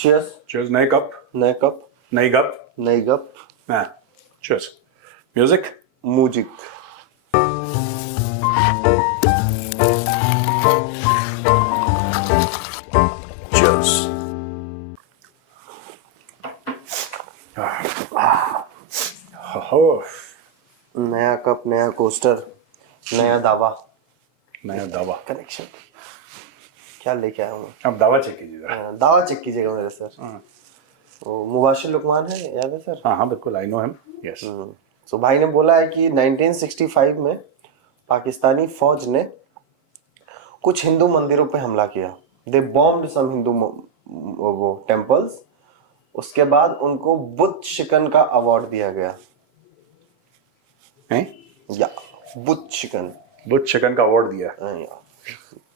Cheers. Cheers. नए cup. नए cup. नई गप. नई गप. हाँ. Cheers. Music. Music. Cheers. नया कप, नया कोस्टर, नया दावा. नया दावा. कनेक्शन क्या लेके आया हूँ मैं? अब दावा चेक कीजिए जरा. दावा चेक कीजिएगा मेरे सर. वो मुबाशिर लुकमान है, याद है सर? हाँ हाँ बिल्कुल. I know him. यस. तो भाई ने बोला है कि 1965 में पाकिस्तानी फौज ने कुछ हिंदू मंदिरों पे हमला किया. दे बॉम्ब्ड सम हिंदू वो टेम्पल्स. उसके बाद उनको बुद्ध शिकन का अवार्ड दिया गया. हैं? या बुद्ध शिकन. बुद्ध शिकन का अवार्ड दिया.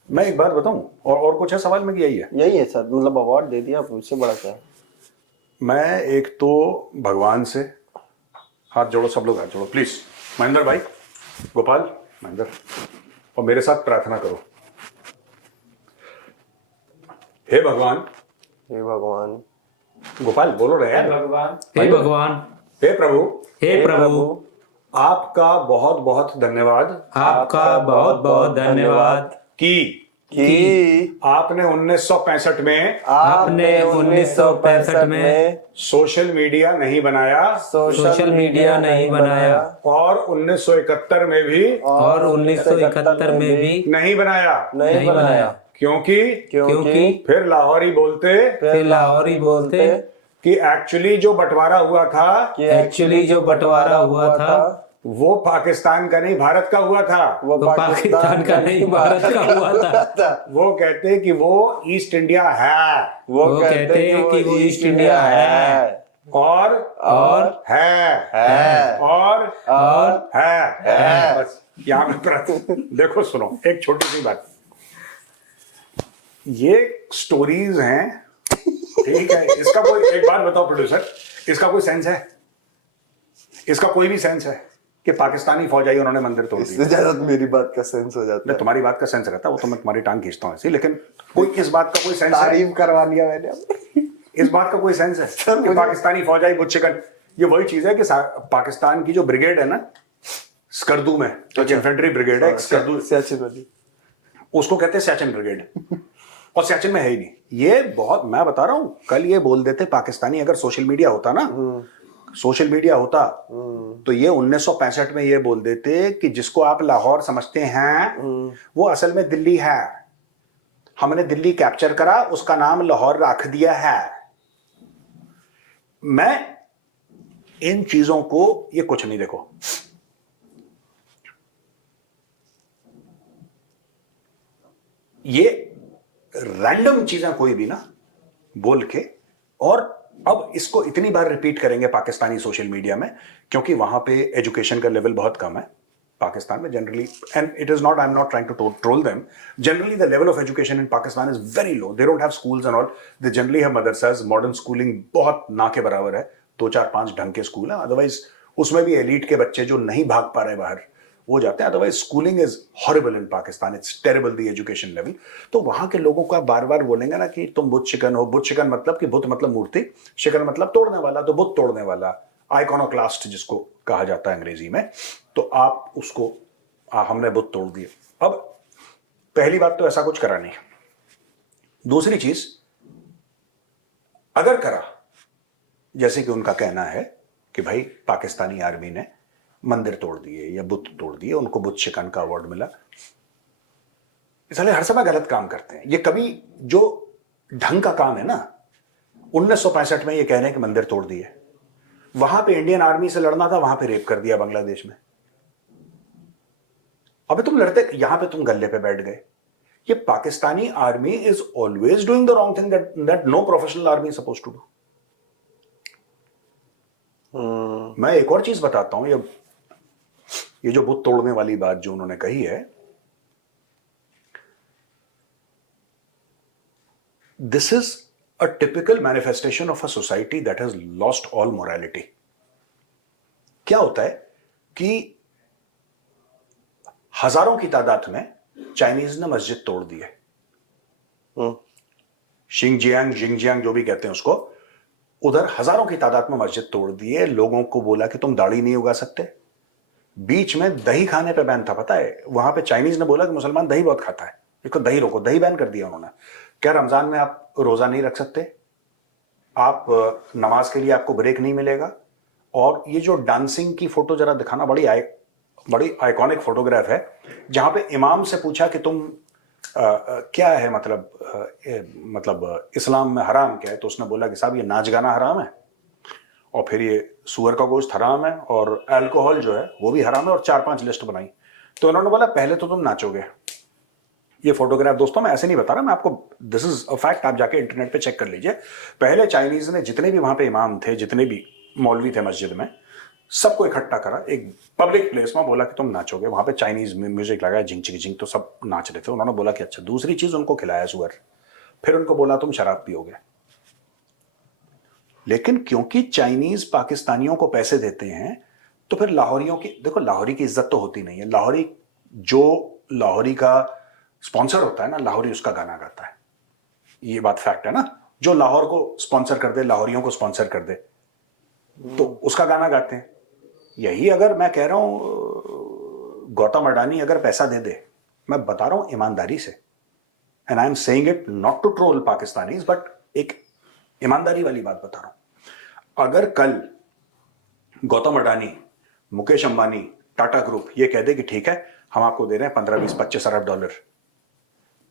मैं एक बात बताऊं और कुछ है सवाल में कि यही है. यही है सर, मतलब अवार्ड दे दिया, उससे बड़ा क्या है. मैं एक तो भगवान से हाथ जोड़ो, सब लोग हाथ जोड़ो प्लीज. महेंद्र भाई, गोपाल, महेंद्र, और मेरे साथ प्रार्थना करो. हे भगवान. हे भगवान. गोपाल बोलो रहे यार. भगवान. हे भगवान. हे प्रभु. हे प्रभु. आपका बहुत बहुत धन्यवाद. आपका बहुत बहुत धन्यवाद कि आपने 1965 में आपने 1965 में सोशल मीडिया नहीं बनाया. सोशल मीडिया नहीं बनाया. और 1971 में भी और 1971 में भी नहीं बनाया. नहीं बनाया. क्योंकि फिर लाहौरी बोलते कि एक्चुअली जो बंटवारा हुआ था वो पाकिस्तान का नहीं भारत का हुआ था. वो पाकिस्तान का नहीं भारत का हुआ था. वो कहते कि वो ईस्ट इंडिया है. वो कहते हैं कि वो ईस्ट इंडिया है. और है. और है. बस यहाँ पे देखो सुनो एक छोटी सी बात. ये स्टोरीज हैं, ठीक है. इसका कोई एक बात बताओ प्रोड्यूसर, इसका कोई सेंस है? इसका कोई भी सेंस है कि पाकिस्तानी फौज आई उन्होंने मंदिर तोड़ दिया? ज्यादा मेरी बात का सेंस हो जाता है. तुम्हारी बात का सेंस रहता है, वो तो मैं तुम्हारी टांग खींचता हूँ ऐसे. लेकिन कोई इस बात का कोई सेंस है? तारीफ करवा लिया मैंने. इस बात का कोई सेंस है कि पाकिस्तानी फौज आई बुद्ध शिकन? ये वही चीज है कि पाकिस्तान की जो ब्रिगेड है ना स्कर्दू में, इन्फेंट्री ब्रिगेड है स्कर्दू, सियाचिन वाली, उसको कहते हैं सियाचिन ब्रिगेड. और सियाचिन में है ही नहीं. ये बहुत, मैं बता रहा हूँ, कल ये बोल देते पाकिस्तानी अगर सोशल मीडिया होता तो ये 1965 में ये बोल देते कि जिसको आप लाहौर समझते हैं वो असल में दिल्ली है. हमने दिल्ली कैप्चर करा, उसका नाम लाहौर रख दिया है. मैं इन चीजों को, ये कुछ नहीं, देखो ये रैंडम चीजें कोई भी ना बोल के, और अब इसको इतनी बार रिपीट करेंगे पाकिस्तानी सोशल मीडिया में क्योंकि वहां पे एजुकेशन का लेवल बहुत कम है पाकिस्तान में generally. And it is not, I am not trying to troll them. Generally the level of education in Pakistan is very low. They don't have schools and all. They generally have madrasas. Modern schooling बहुत ना के बराबर है. 2-4-5 ढंग के school है. Otherwise उसमें भी एलीट के बच्चे जो नहीं भाग पा रहे बाहर वो जाते हैं. Otherwise schooling is horrible in Pakistan. It's terrible the education level. तो वहां के लोगों का बार बार बोलेंगे ना कि तुम बुद्ध शिकन हो. बुद्ध शिकन मतलब कि बुद्ध मतलब मूर्ति, शिकन मतलब तोड़ने वाला, तो बुद्ध तोड़ने वाला, आइकॉनोक्लास्ट जिसको कहा जाता है अंग्रेजी में. तो आप उसको हमने बुद्ध तोड़ दिए. अब पहली बात तो ऐसा कुछ करा नहीं. दूसरी चीज, अगर करा जैसे कि उनका कहना है कि भाई पाकिस्तानी आर्मी ने मंदिर तोड़ दिए या बुद्ध तोड़ दिए, उनको बुद्ध शिकन का अवार्ड मिला, इसलिए हर समय गलत काम करते हैं. ये कभी जो ढंग का काम है ना, 1965 में ये कह रहे हैं कि मंदिर तोड़ दिए, वहां पे इंडियन आर्मी से लड़ना था, वहां पे रेप कर दिया बांग्लादेश में. अबे तुम लड़ते, यहां पे तुम गल्ले पे बैठ गए. ये Pakistani army is always doing the wrong thing that no professional army is supposed to do. मैं एक और चीज बताता हूं. ये जो बुद्ध तोड़ने वाली बात जो उन्होंने कही है, this is a typical manifestation of a society that has lost all morality. क्या होता है कि हजारों की तादाद में चाइनीज ने मस्जिद तोड़ दी है. जिंगजियांग जो भी कहते हैं उसको, उधर हजारों की तादाद में मस्जिद तोड़ दिए, लोगों को बोला कि तुम दाढ़ी नहीं उगा सकते। बीच में दही खाने पे बैन था, पता है? वहां पे चाइनीज ने बोला कि मुसलमान दही बहुत खाता है, इसको दही रोको, दही बैन कर दिया उन्होंने। क्या रमजान में आप रोजा नहीं रख सकते? आप नमाज के लिए आपको ब्रेक नहीं मिलेगा? और ये जो डांसिंग की फोटो जरा दिखाना, बड़ी आइकॉनिक फोटोग्राफ है, जहां पे इमाम से पूछा कि तुम क्या है, मतलब इस्लाम में हराम क्या है? तो उसने बोला कि साहब ये नाच गाना हराम है, और फिर ये सुअर का गोश्त हराम है, और अल्कोहल जो है वो भी हराम है, और 4-5 लिस्ट बनाई। तो उन्होंने बोला पहले तो तुम नाचोगे। ये फोटोग्राफ दोस्तों मैं ऐसे नहीं बता रहा, मैं आपको, दिस इज अ फैक्ट, आप जाके इंटरनेट पे चेक कर लीजिए। पहले चाइनीज ने जितने भी वहां पे इमाम थे, जितने भी मौलवी थे मस्जिद में, सबको इकट्ठा करा एक पब्लिक प्लेस में, बोला कि तुम नाचोगे। वहां पे चाइनीज म्यूजिक लगाया, झिंग चिक झिंग, तो सब नाच रहे थे। उन्होंने बोला कि अच्छा। दूसरी चीज उनको खिलाया सुअर, फिर उनको बोला तुम शराब पियोगे। लेकिन क्योंकि चाइनीज पाकिस्तानियों को पैसे देते हैं, तो फिर लाहौरियों की, देखो लाहौरी की इज्जत तो होती नहीं है। लाहौरी का स्पॉन्सर होता है ना, लाहौरी उसका गाना गाता है। ये बात फैक्ट है ना। जो लाहौर को स्पॉन्सर कर दे, लाहौरियों को स्पॉन्सर कर दे, तो उसका गाना गाते हैं। यही अगर मैं कह रहा हूं गौतम अडानी अगर पैसा दे दे, मैं बता रहा हूं ईमानदारी से, and I am saying it not to troll Pakistanis, but एक ईमानदारी वाली बात बता रहा हूं। अगर कल गौतम अडानी, मुकेश अंबानी, टाटा ग्रुप ये कह दे कि ठीक है हम आपको दे रहे हैं 15, 20, 25 अरब डॉलर,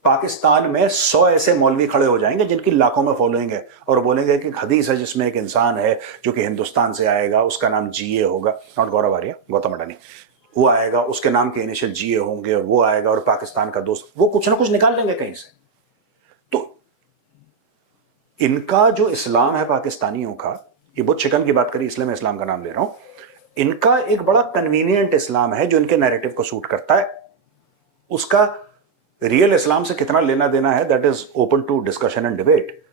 पाकिस्तान में 100 ऐसे मौलवी खड़े हो जाएंगे जिनकी लाखों में फॉलोइंग है, और बोलेंगे कि हदीस है जिसमें एक इंसान है जो कि हिंदुस्तान से आएगा, उसका नाम जीए होगा, नॉट गौरव आर्या, गौतम अडानी, वो आएगा, उसके नाम के इनिशियल जीए होंगे, और वो आएगा और पाकिस्तान का दोस्त, वो कुछ ना कुछ निकाल लेंगे कहीं से। तो इनका जो इस्लाम है पाकिस्तानियों का, ये बुत चिकन की बात करी इसलिए मैं इस्लाम का नाम ले रहा हूं, इनका एक बड़ा कन्वीनियंट इस्लाम है जो इनके नैरेटिव को सूट करता है। उसका रियल इस्लाम से कितना लेना देना है, that is open to discussion and debate.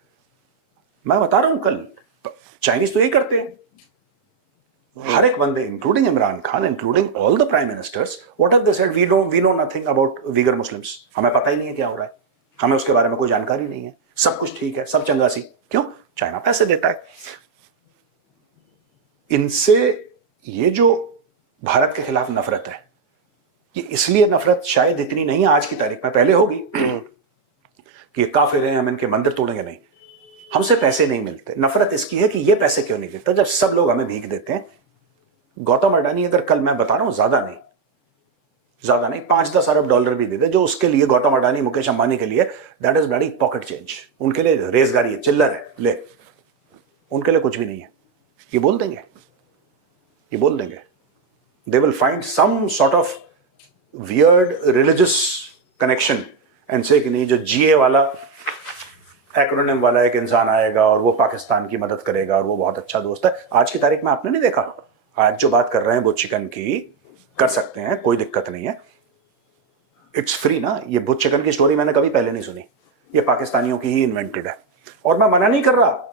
मैं बता रहा हूं, कल चाइनीज तो यही करते हैं। हर एक बंदे, including Imran Khan, including all the prime ministers, what have they said? We know nothing about Uyghur Muslims. हमें पता ही नहीं है क्या हो रहा है, हमें उसके बारे में कोई जानकारी नहीं है, सब कुछ ठीक है, सब चंगासी। क्यों? चाइना पैसे देता है। इनसे ये जो भारत के खिलाफ नफरत है, ये इसलिए नफरत शायद इतनी नहीं है आज की तारीख में, पहले होगी कि ये काफिर हैं, हम इनके मंदिर तोड़ेंगे, नहीं, हमसे पैसे नहीं मिलते। नफरत इसकी है कि ये पैसे क्यों नहीं देता जब सब लोग हमें भीख देते हैं। गौतम अडानी अगर कल, मैं बता रहा हूं, ज्यादा नहीं 5-10 अरब डॉलर भी दे दे, जो उसके लिए, गौतम अडानी, मुकेश अंबानी के लिए, that is bloody pocket change. उनके लिए रेजगारी है, चिल्लर है, ले, उनके लिए कुछ भी नहीं है। ये बोल देंगे they will find some sort of weird religious connection and से कि नहीं, जो जीए वाला एक्रोनिम वाला एक इंसान आएगा और वो पाकिस्तान की मदद करेगा और वो बहुत अच्छा दोस्त है। आज की तारीख में आपने नहीं देखा, आज जो बात कर रहे हैं बुत चिकन की, कर सकते हैं, कोई दिक्कत नहीं है, इट्स फ्री ना। ये बुत चिकन की स्टोरी मैंने कभी पहले नहीं सुनी, ये पाकिस्तानियों की ही इन्वेंटेड है। और मैं मना नहीं कर रहा,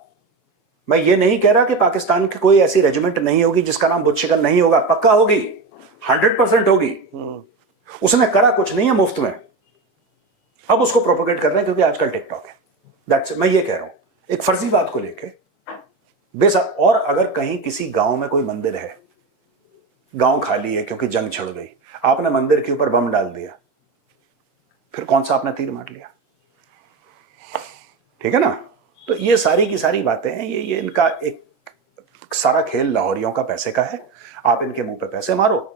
मैं ये नहीं कह रहा कि पाकिस्तान की कोई ऐसी रेजिमेंट नहीं होगी जिसका नाम बुत चिकन नहीं होगा, पक्का होगी, 100% होगी। उसने करा कुछ नहीं है मुफ्त में, अब उसको प्रोपोगेट कर रहे हैं क्योंकि आजकल टिकटॉक है। दैट्स, मैं ये कह रहा हूं, एक फर्जी बात को लेके बेशक। और अगर कहीं किसी गांव में कोई मंदिर है, गांव खाली है क्योंकि जंग छिड़ गई, आपने मंदिर के ऊपर बम डाल दिया, फिर कौन सा आपने तीर मार लिया? ठीक है ना। तो ये सारी की सारी बातें हैं, ये इनका एक सारा खेल लाहौरियों का पैसे का है। आप इनके मुंह पे पैसे मारो,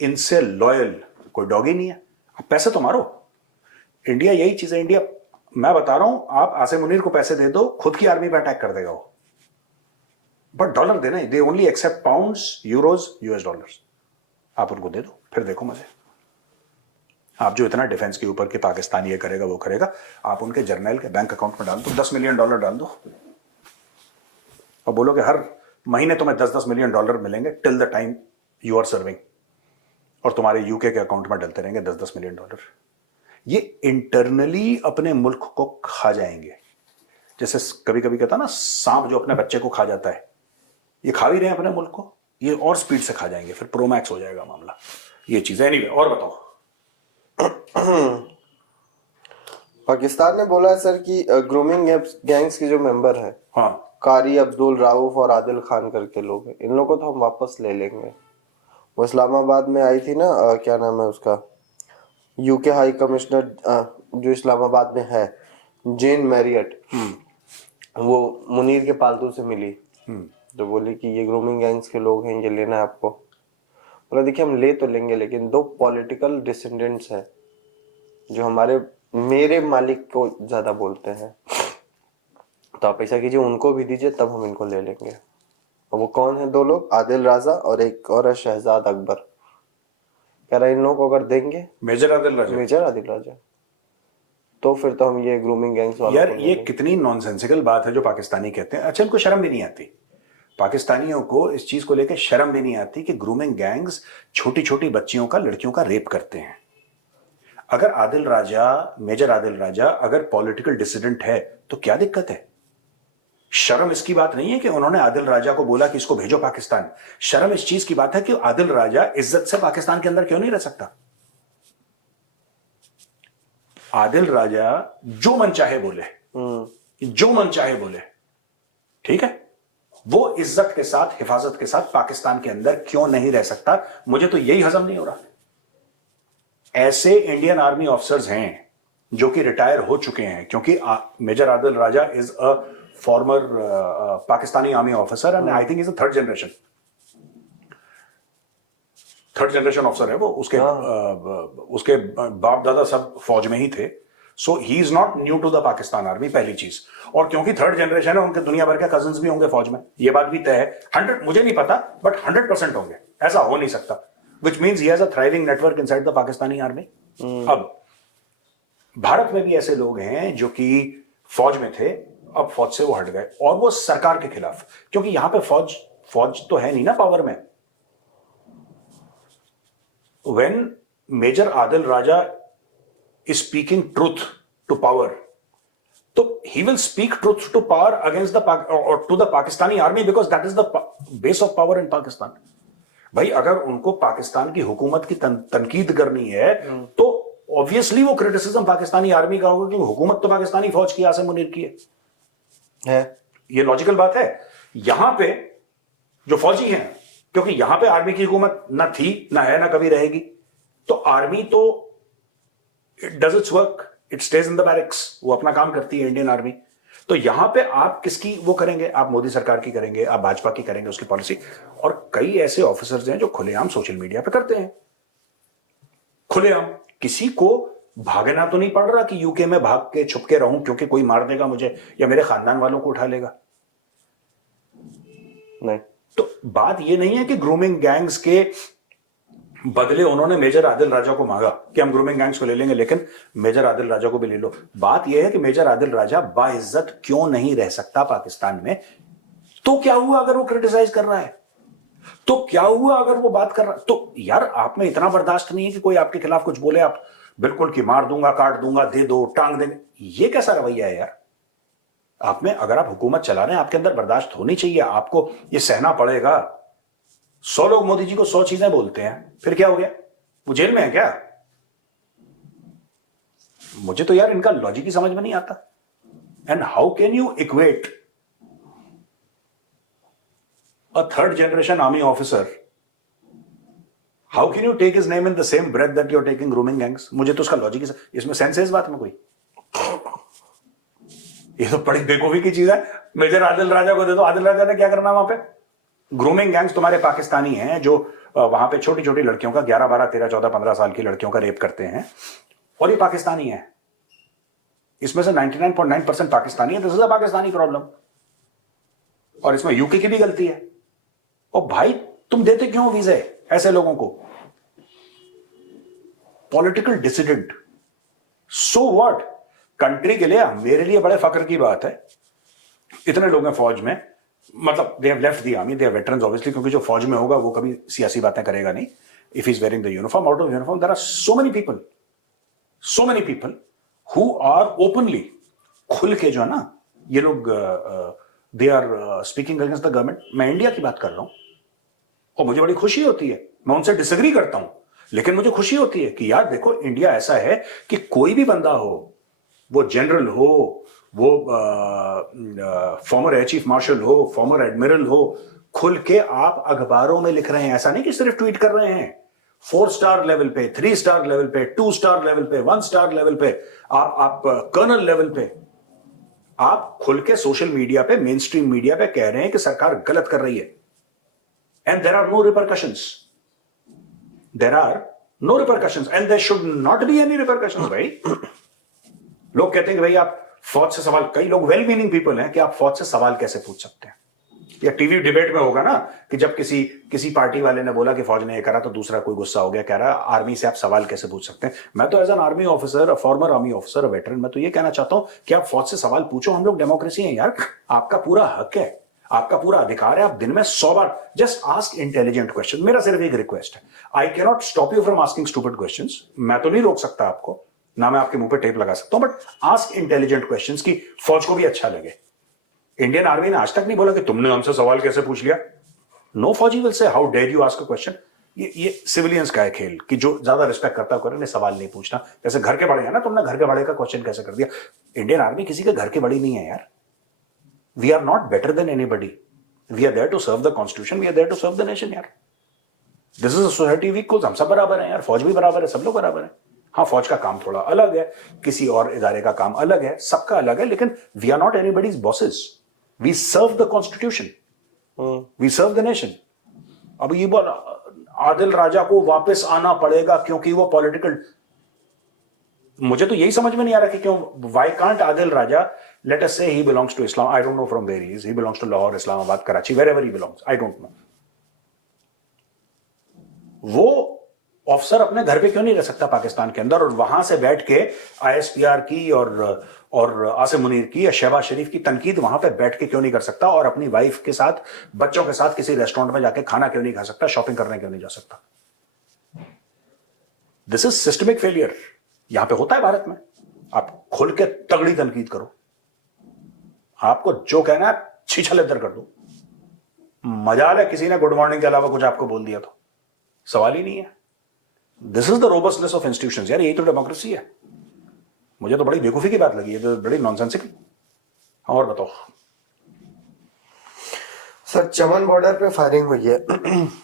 इनसे लॉयल कोई डॉग ही नहीं है, आप पैसे तो मारो। इंडिया यही चीज है, इंडिया, मैं बता रहा हूं, आप आसिम मुनीर को पैसे दे दो, खुद की आर्मी पे अटैक कर देगा वो, बट डॉलर देना, they only accept pounds, euros, US dollars. आप उनको दे दो, फिर देखो मजे। आप जो इतना डिफेंस के ऊपर कि पाकिस्तान ये करेगा वो करेगा, आप उनके जर्नल के बैंक अकाउंट में डाल दो, $10 मिलियन डाल दो, और बोलो कि हर महीने तुम्हें $10 मिलियन मिलेंगे till the time you are serving, और तुम्हारे यूके के अकाउंट में डलते रहेंगे $10 मिलियन। ये इंटरनली अपने मुल्क को खा जाएंगे। जैसे कभी कभी कहता ना, सांप जो अपने बच्चे को खा जाता है, ये खा भी रहे हैं अपने मुल्क को, ये और स्पीड से खा जाएंगे, फिर प्रोमैक्स हो जाएगा मामला। ये चीज है। एनीवे, और बताओ। पाकिस्तान ने बोला है सर कि ग्रूमिंग गैंग्स के जो मेंबर है, हाँ, कारी, अब्दुल राउफ और आदिल खान करके लोग हैं, इन लोगों को तो हम वापस ले लेंगे। वो इस्लामाबाद में आई थी ना, क्या नाम है उसका, यूके हाई कमिश्नर जो इस्लामाबाद में है, जेन मैरियट, वो मुनीर के पालतू से मिली, तो बोली कि ये ग्रूमिंग गैंग्स के लोग हैं, ये लेना है आपको। बोला देखिए हम ले तो लेंगे, लेकिन 2 पॉलिटिकल डिसेंडेंट्स हैं जो मेरे मालिक को ज्यादा बोलते हैं, तो आप ऐसा कीजिए उनको भी दीजिए, तब हम इनको ले लेंगे। और वो कौन है 2 लोग, आदिल राजा और एक और है शहजाद अकबर। कह रहा है इन लोगों को अगर देंगे, मेजर आदिल राजा, तो फिर तो हम ये ग्रूमिंग गैंग्स वालों यार को ये कितनी नॉनसेंसिकल बात है जो पाकिस्तानी कहते हैं। अच्छा, इनको शर्म भी नहीं आती, पाकिस्तानियों को इस चीज को लेकर शर्म भी नहीं आती कि ग्रूमिंग गैंग्स छोटी छोटी बच्चियों का, लड़कियों का रेप करते हैं। अगर आदिल राजा, मेजर आदिल राजा अगर पॉलिटिकल डिसिडेंट है तो क्या दिक्कत है? शर्म इसकी बात नहीं है कि उन्होंने आदिल राजा को बोला कि इसको भेजो पाकिस्तान। शर्म इस चीज की बात है कि आदिल राजा इज्जत से पाकिस्तान के अंदर क्यों नहीं रह सकता। आदिल राजा जो मन चाहे बोले, जो मन चाहे बोले, ठीक है, वो इज्जत के साथ, हिफाजत के साथ पाकिस्तान के अंदर क्यों नहीं रह सकता? मुझे तो यही हजम नहीं हो रहा। ऐसे इंडियन आर्मी ऑफिसर्स हैं जो कि रिटायर हो चुके हैं, क्योंकि major Adil Raja is a former Pakistani army officer and I think is a third generation officer है वो। उसके बाप दादा सब फौज में ही थे। So he is not new to the Pakistan army, पहली चीज। और क्योंकि थर्ड जनरेशन है, उनके दुनिया भर के कजिन्स भी होंगे फौज में, ये बात भी तय है। 100, मुझे नहीं पता, बट 100% होंगे, ऐसा हो नहीं सकता। Which means he has a thriving network inside the Pakistani army. अब भारत में भी ऐसे लोग हैं जो कि फौज में थे, अब फौज से वो हट गए, और वो सरकार के खिलाफ, क्योंकि यहां पे फौज तो है नहीं ना पावर में। When Major Adil Raja is speaking truth to power, तो he will speak truth to power against or to the Pakistani army because that is the base of power in Pakistan. भाई अगर उनको पाकिस्तान की हुकूमत की तनकीद करनी है तो ऑब्वियसली वो क्रिटिसिज्म पाकिस्तानी आर्मी का होगा, क्योंकि हुकूमत तो पाकिस्तानी फौज की, आसिम मुनीर की है। ये लॉजिकल बात है। यहां पे जो फौजी हैं, क्योंकि यहां पे आर्मी की हुकूमत ना थी, ना है, ना कभी रहेगी, तो आर्मी तो it does it's work, it stage in the barracks, वो अपना काम करती है इंडियन आर्मी। तो यहां पे आप किसकी वो करेंगे? आप मोदी सरकार की करेंगे, आप भाजपा की करेंगे, उसकी पॉलिसी। और कई ऐसे ऑफिसर्स हैं जो खुलेआम सोशल मीडिया पे करते हैं, खुलेआम। किसी को भागना तो नहीं पड़ रहा कि यूके में भाग के छुप के रहूं क्योंकि कोई मार देगा मुझे या मेरे खानदान वालों को उठा लेगा। नहीं, तो बात ये नहीं है कि ग्रूमिंग गैंग्स के बदले उन्होंने मेजर आदिल राजा को मांगा कि हम ग्रूमिंग गैंग्स को ले लेंगे, लेकिन मेजर आदिल राजा को भी ले लो। बात यह है कि मेजर आदिल राजा बाइज्जत क्यों नहीं रह सकता पाकिस्तान में? तो क्या हुआ अगर वो क्रिटिसाइज कर रहा है? तो क्या हुआ अगर वो बात कर रहा है? तो यार आप में इतना बर्दाश्त नहीं है कि कोई आपके खिलाफ कुछ बोले, आप बिल्कुल कि मार दूंगा, काट दूंगा, दे दो, टांग देंगे। ये कैसा रवैया है यार? आप में, अगर आप हुकूमत चला रहे हैं, आपके अंदर बर्दाश्त होनी चाहिए, आपको ये सहना पड़ेगा। 100 लोग मोदी जी को 100 चीजें बोलते हैं, फिर क्या हो गया? वो जेल में है क्या? मुझे तो यार इनका लॉजिक ही समझ में नहीं आता। And how can you equate a third generation army officer, how can you take his name in the same breath that you are taking grooming gangs? मुझे तो उसका लॉजिक ही, इसमें सेंस है इस बात में कोई? ये तो बड़ी बेवकूफी की चीज है। मेजर आदिल राजा को दे दो, आदिल राजा ने क्या करना वहां पे? ग्रूमिंग गैंग्स तुम्हारे पाकिस्तानी हैं जो वहां पे छोटी छोटी लड़कियों का 11, 12, 13, 14, 15 साल की लड़कियों का रेप करते हैं, और ये पाकिस्तानी है। इसमें से 99.9% पाकिस्तानी है। This is a Pakistani problem, और इसमें यूके की भी गलती है। और भाई तुम देते क्यों वीजे ऐसे लोगों को? Political dissident, so what? Country के लिए, मेरे लिए बड़े फक्र की बात है, इतने लोग हैं फौज में, मतलब they have left the army, they are veterans obviously, क्योंकि जो फौज में होगा वो कभी सियासी बातें करेगा नहीं। If is wearing the uniform, out of uniform, there are so many people who are openly, खुल के जो है ना, ये लोग they are speaking against the government. मैं इंडिया की बात कर रहा हूं, और मुझे बड़ी खुशी होती है। मैं उनसे डिसएग्री करता हूं, लेकिन मुझे खुशी होती है कि यार देखो, इंडिया ऐसा है कि कोई भी बंदा हो, वो जनरल हो, वो फॉर्मर एयर चीफ मार्शल हो, फॉर्मर एडमिरल हो, खुल के आप अखबारों में लिख रहे हैं। ऐसा नहीं कि सिर्फ ट्वीट कर रहे हैं। 4 स्टार लेवल पे, 3 स्टार लेवल पे, 2 स्टार लेवल पे, 1 स्टार लेवल पे, आप कर्नल लेवल पे आप खुल के सोशल मीडिया पे, मेन स्ट्रीम मीडिया पे कह रहे हैं कि सरकार गलत कर रही है। And there are no repercussions, there are no repercussions and there should not be any repercussions. भाई लोग कहते हैं कि भाई आप फौज से सवाल, कई लोग वेल मीनिंग पीपल हैं कि आप फौज से सवाल कैसे पूछ सकते हैं। या टीवी डिबेट में होगा ना कि जब किसी पार्टी वाले ने बोला कि फौज ने ये करा तो दूसरा कोई गुस्सा हो गया, कह रहा आर्मी से आप सवाल कैसे पूछ सकते हैं। मैं तो as an army officer, former army officer, veteran, मैं तो ये कहना चाहता हूं कि आप फौज से सवाल पूछो। हम लोग डेमोक्रेसी हैं यार, आपका पूरा हक है, आपका पूरा अधिकार है। आप दिन में 100 बार जस्ट आस्क इंटेलिजेंट क्वेश्चन। मेरा सिर्फ एक रिक्वेस्ट है, I can not stop you from asking stupid questions. मैं तो नहीं रोक सकता आपको, ना मैं आपके मुंह पे टेप लगा सकता हूं, बट आस्क इंटेलिजेंट क्वेश्चंस की फौज को भी अच्छा लगे। इंडियन आर्मी ने आज तक नहीं बोला कि तुमने हमसे सवाल कैसे पूछ लिया। नो फौजी will say how dare you ask a question. ये सिविलियंस का है खेल कि जो ज्यादा रिस्पेक्ट करता है ने सवाल नहीं पूछना। जैसे घर के बड़े हैं ना, तुमने घर के बड़े का क्वेश्चन कैसे कर दिया। इंडियन आर्मी किसी के घर के बड़ी नहीं है यार। We are not better than anybody, we are there to serve the constitution, we are there to serve the nation यार। This is a society we equals, हम सब बराबर हैं यार, फौज भी बराबर है, सब लोग बराबर है। हाँ, फौज का काम थोड़ा अलग है, किसी और इदारे का काम अलग है, सबका अलग है, लेकिन we are not anybody's bosses. We serve the constitution, we serve the nation. अब ये बोल आदिल राजा को वापस आना पड़ेगा क्योंकि वो पॉलिटिकल, मुझे तो यही समझ में नहीं आ रहा कि क्यों, why can't Adil Raja, let us say he belongs to Islam, I don't know from where he is, he belongs to Lahore, Islamabad, Karachi, wherever he belongs, I don't know. वो ऑफिसर अपने घर पे क्यों नहीं रह सकता पाकिस्तान के अंदर, और वहां से बैठ के आईएसपीआर की और आसिम मुनीर की या शहबाज शरीफ की तनकीद वहां पे बैठ के क्यों नहीं कर सकता, और अपनी वाइफ के साथ, बच्चों के साथ किसी रेस्टोरेंट में जाके खाना क्यों नहीं खा सकता, शॉपिंग करने क्यों नहीं जा सकता। दिस इज सिस्टमिक फेलियर, यहां पे होता है भारत में। आप खुल के तगड़ी तनकीद करो, आपको जो कहना है छीछलेदर कर दो। मजाल है किसी ने गुड मॉर्निंग के अलावा कुछ आपको बोल दिया तो, सवाल ही नहीं है। This is the robustness of institutions यार, यही तो डेमोक्रेसी है। मुझे तो बड़ी बेवकूफी की बात लगी है, तो बड़ी नॉनसेंसिकल। और बताओ सर, चमन बॉर्डर पे फायरिंग हुई है।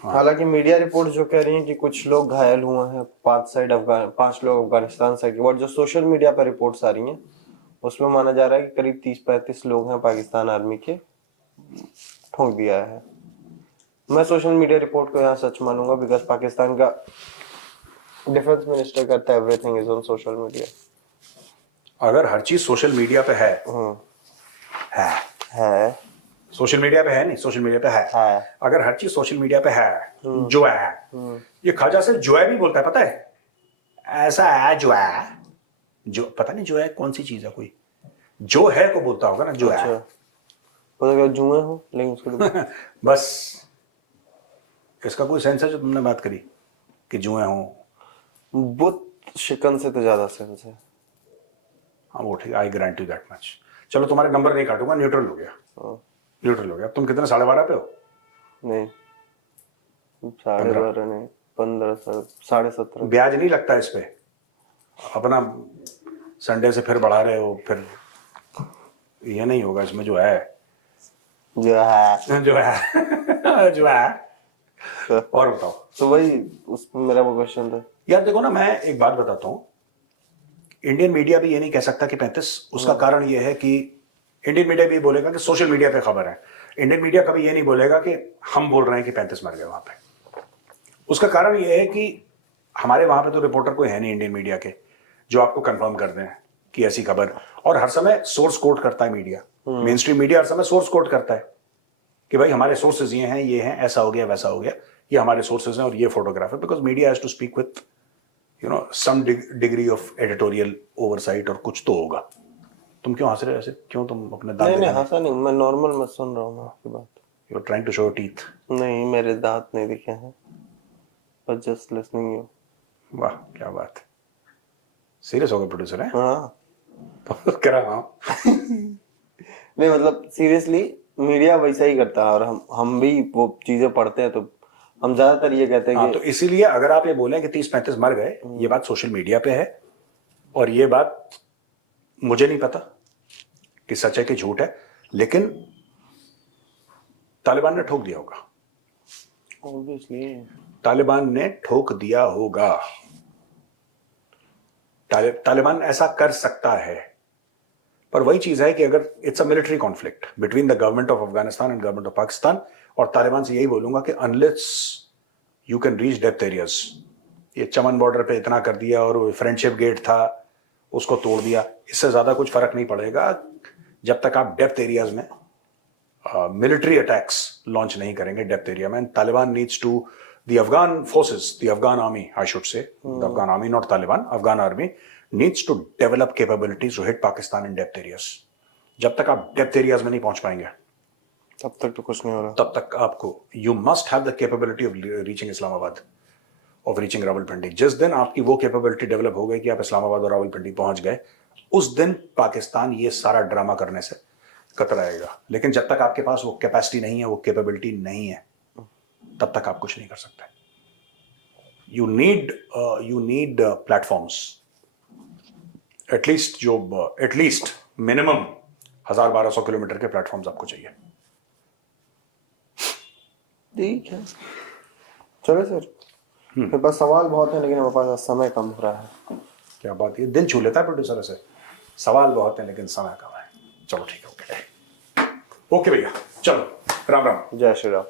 हालांकि मीडिया रिपोर्ट जो कह रही है कि कुछ लोग घायल हुए हैं, 5 लोग अफगानिस्तान साइड के। बट जो सोशल मीडिया पर रिपोर्ट्स आ रही हैं उसमें माना जा रहा है कि करीब 30-35 लोग हैं पाकिस्तान आर्मी के, ठोक दिया है। मैं सोशल मीडिया रिपोर्ट को यहाँ सच मानूंगा, बिकॉज पाकिस्तान का डिफेंस मिनिस्टर कहता है everything is on social media. अगर हर चीज सोशल मीडिया पे है सोशल मीडिया पे है, नहीं सोशल मीडिया पे है। अगर हर चीज सोशल मीडिया पे है, जो है, ये ख्वाजा से जो है भी बोलता है, पता है, ऐसा है जो है, जो पता नहीं जो है कौन सी चीज है, कोई जो है को बोलता होगा ना, जो है, पता क्या जुए हो, लेकिन उसको बस इसका कोई सेंस है जो तुमने बात करी कि जुए हो, बुत शिकन से तो ज्यादा सेंस है। हाँ वो ठीक, आई गारंटी दैट मच। चलो तुम्हारे नंबर नहीं काटूंगा, न्यूट्रल हो गया, न्यूट्रल हो गया। तुम कितने, 12:30 पे हो? नहीं 12:30 नहीं, 15, 17:30। ब्याज नहीं लगता इस पे? अपना संडे से फिर बढ़ा रहे हो, फिर ये नहीं होगा इसमें, जो है जो है और बताओ। तो वही उस पर मेरा वो क्वेश्चन था यार। देखो ना, मैं एक बात बताता हूं, इंडियन मीडिया भी ये नहीं कह सकता कि 35, उसका कारण ये है कि इंडियन मीडिया भी बोलेगा कि सोशल मीडिया पे खबर है। इंडियन मीडिया कभी ये नहीं बोलेगा कि हम बोल रहे हैं कि 35 मर गए वहां पे। उसका कारण ये है कि हमारे वहां पे तो रिपोर्टर कोई है नहीं इंडियन मीडिया के जो आपको कंफर्म कर दें कि ऐसी खबर, और हर समय सोर्स कोट करता है मीडिया, मेन स्ट्रीम मीडिया हर समय सोर्स कोट करता है कि भाई हमारे सोर्सेज ये हैं, ऐसा हो गया, वैसा हो गया, ये हमारे सोर्सेज हैं और ये फोटोग्राफ है, because media has to speak with some degree of editorial oversight, और कुछ तो होगा। तुम क्यों हंस रहे हो ऐसे? क्यों तुम अपने दांत? नहीं हंसा नहीं, मैं नॉर्मल मैं सुन रहा हूँ आपकी बात। You are trying to show teeth? नहीं, मेरे दांत नहीं दिखे हैं, बट जस्ट लिसनिंग यू। वाह क्या बात है, सीरियस हो गए प्रोड्यूसर है? हाँ कह रहा हूं नहीं, मतलब सीरियसली मीडिया वैसा ही करता है, और हम भी वो चीजें पढ़ते हैं तो हम ज्यादातर ये कहते हैं कि तो इसीलिए अगर आप ये बोले कि 30-35 मर गए, ये बात सोशल मीडिया पे है, और ये बात मुझे नहीं पता कि सच है कि झूठ है, लेकिन तालिबान ने ठोक दिया होगा। ऑब्वियसली तालिबान ने ठोक दिया होगा। तालिबान ऐसा कर सकता है, पर वही चीज है कि अगर it's a military conflict between the government of Afghanistan and government of Pakistan, और तालिबान से यही बोलूंगा कि unless you can reach depth areas, ये चमन बॉर्डर पे इतना कर दिया और फ्रेंडशिप गेट था उसको तोड़ दिया, इससे ज्यादा कुछ फर्क नहीं पड़ेगा जब तक आप डेप्थ एरियाज में मिलिट्री अटैक्स लॉन्च नहीं करेंगे डेप्थ एरिया में। Taliban needs to, the Afghan forces, the Afghan army, I should say, the Afghan army, not Taliban, Afghan army needs to develop capabilities to hit Pakistan in depth areas. जब तक आप डेप्थ एरियाज में नहीं पहुंच पाएंगे तब तक तो कुछ नहीं हो रहा। तब तक आपको, you must have the capability of reaching Islamabad, of reaching Rawalpindi. जिस दिन आपकी वो कैपेबिलिटी डेवलप हो गई कि आप इस्लामाबाद और रावलपिंडी पहुंच गए, उस दिन पाकिस्तान ये सारा ड्रामा करने से कतराएगा। लेकिन जब तक आपके पास वो कैपेसिटी नहीं है, वो कैपेबिलिटी नहीं है, तब तक आप कुछ नहीं कर सकते। You need platforms, at least minimum 1000-1200 kilometre के प्लेटफॉर्म्स आपको चाहिए। ठीक है, चलो सर, मेरे पास सवाल बहुत है लेकिन हमारे पास समय कम हो रहा है। क्या बात, ये दिल छू लेता है प्रोड्यूसर से, सवाल बहुत है लेकिन समय कम है। चलो ठीक है, ओके भैया, चलो राम राम। जय श्री राम।